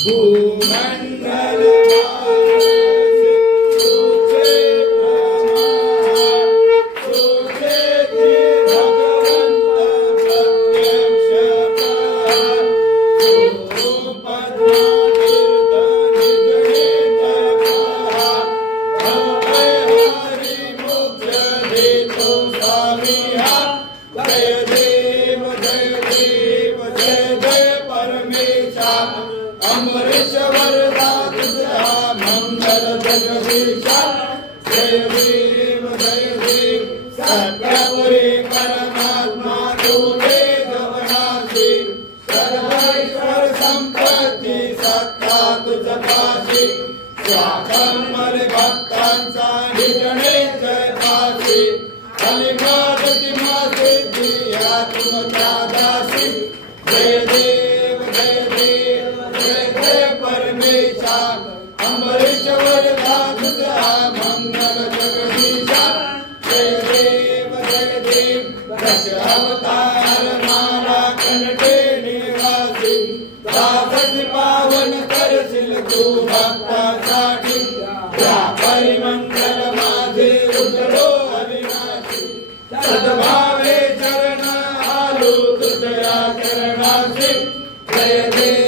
भूमंडल अमृत वरदा तुझा मंगल जगदीशा जय देव सत्यपुरी परमात्मा तू वेदवनासी सर्वेश्वर संपत्ती सत्ता तुझ पाशी स्वाकंमल भक्तांचा निजणे जय पाशी अलिमादती मासे दिया तुमच्या दासी जय देव परमेशा अमृत वरदा तुझा मंगल जगदीशा जय देव दश अवतार मारा कंठे निवासी तापस पावन करशील तू भक्तासाठी या परिमंगल माझे उजळो अविनाशी सद्भावे चरण आलो तुझ्या चरणाशी जय देव